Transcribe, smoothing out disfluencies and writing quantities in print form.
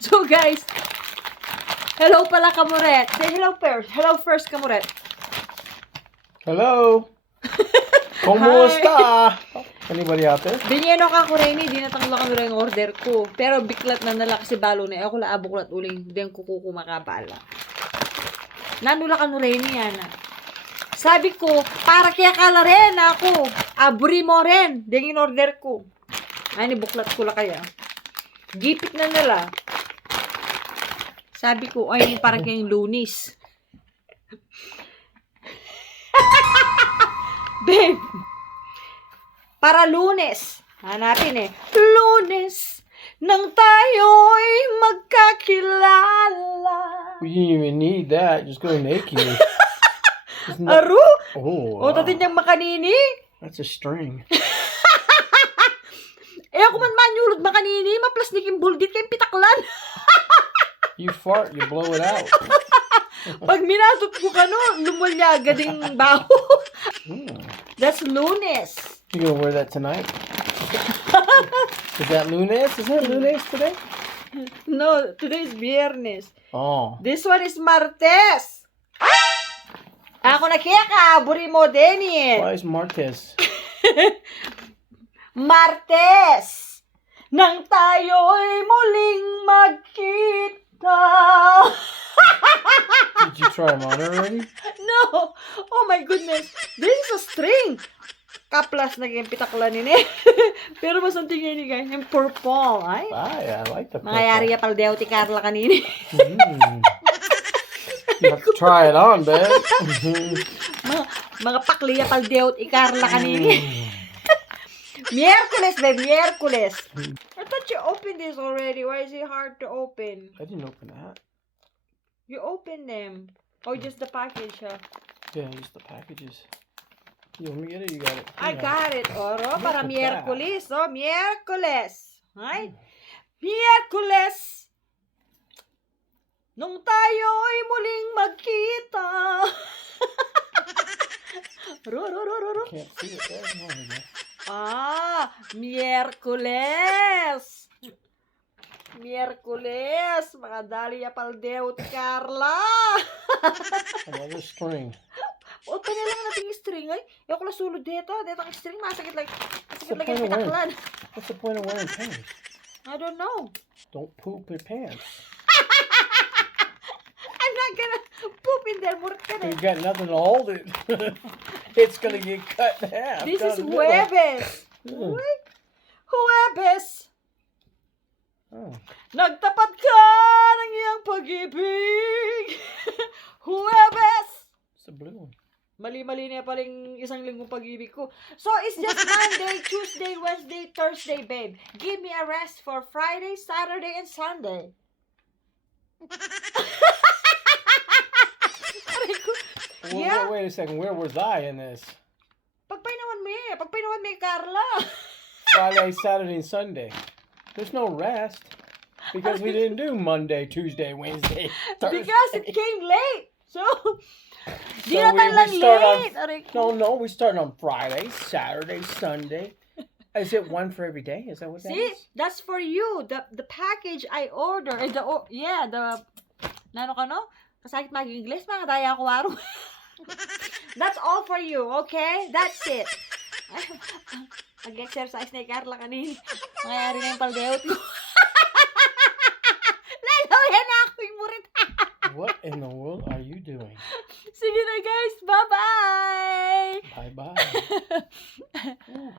So guys, hello pala Kamuret. Say hello first. Hello first Kamuret. Hello. Kumusta? Anybody out there? Binyeno ka ko rin, di natangla kami rin yung order ko. Pero biklat na nala kasi balo na. Ako la abok lat uling. Di ang kukuko makabala. Nanula ka no rin yan. Sabi ko, para kaya kala rin ako. Aburi mo rin. Di yung order ko. Ay, buklat ko la kaya. Gipit na nila. Sabi ko, ay, parang kayong Lunis. Babe, para Lunes. Hanapin eh. Lunes, nang tayo'y magkakilala. We didn't even need that. Just go naked. Aru? Oh, O, tatin niyang makanini. that's a string. Eh, ako man manyulod makanini. Maplasnik yung buldit kayong pitaklan. You fart, you blow it out. Pag minasot ko ka no, lumulyaga ding baho. That's Lunes. You gonna wear that tonight? Is that lunes? Is that lunes today? No, today is Viernes. Oh. This one is Martes. Ako na kaya ka, buri mo din Why is Martes? Martes, nang tayo'y muling magkita. Did you try them on already? No! Oh my goodness! This is a string! Kaplas na yung pitaklan ni Pero mas ang tingin ni guys, yung purple, ay? I like the purple. Mga yari ya paldeo ti Carla kanini. You have to try it on, babe. mga pakli ya paldeo ti Carla kanini. Miyerkules, babe, Miyerkules. I thought you opened this already. Why is it hard to open? I didn't open that. You open them. Oh, just the package, huh? Yeah, just the packages. You want me to get it? You got it. I got it, Oro. Para at that. Miyerkules. Oh, Miyerkules. Ay? Miyerkules. Nung tayo'y muling magkita. Ro. Can't see it there. No, there you go. Ah, Miyerkules. Miyerkules. Mga Dalia Paldeo ti Carla. Another string. O, tanya lang natin yung string ay. Yung ko sulod dito. Dito ang string. Masakit lang. Masakit lang point yung of wearing? pitaklan. What's the point of wearing pants? I don't know. Don't poop your pants. I'm not gonna poop in there. Murot ka na. You got nothing to hold it. It's gonna get cut in half. This down is the middle. Huwebes. Mm. Uy. Huwebes. Oh. Nagtapat ka ng iyang pag-ibig. Huwebes. It's a blue one. Mali-mali na paling isang linggong pag-ibig ko. So, it's just Monday, Tuesday, Wednesday, Thursday, babe. Give me a rest for Friday, Saturday, and Sunday. Aray ko. Well, Yeah. wait a second. Where was I in this? Pagpainawan mo eh. Pagpainawan mo eh, Carla. Friday, Saturday, and Sunday. There's no rest. Because we didn't do Monday, Tuesday, Wednesday, Thursday. Because it came late. So, di So na we lang start on- late. Aray ko. No, we start on Friday, Saturday, Sunday. Is it one for every day? Is that what that See, is? that's for you. The package I order. Nano ka no? Kasakit mag-English, mga daya ko waro. That's all for you, okay? That's it. Mag-exercise na Carla kanina. Mayari na yung paldeot ko. Lalawayan na ako yung murit. What in the world are you doing? Sige na guys, bye-bye! Bye-bye. Ooh.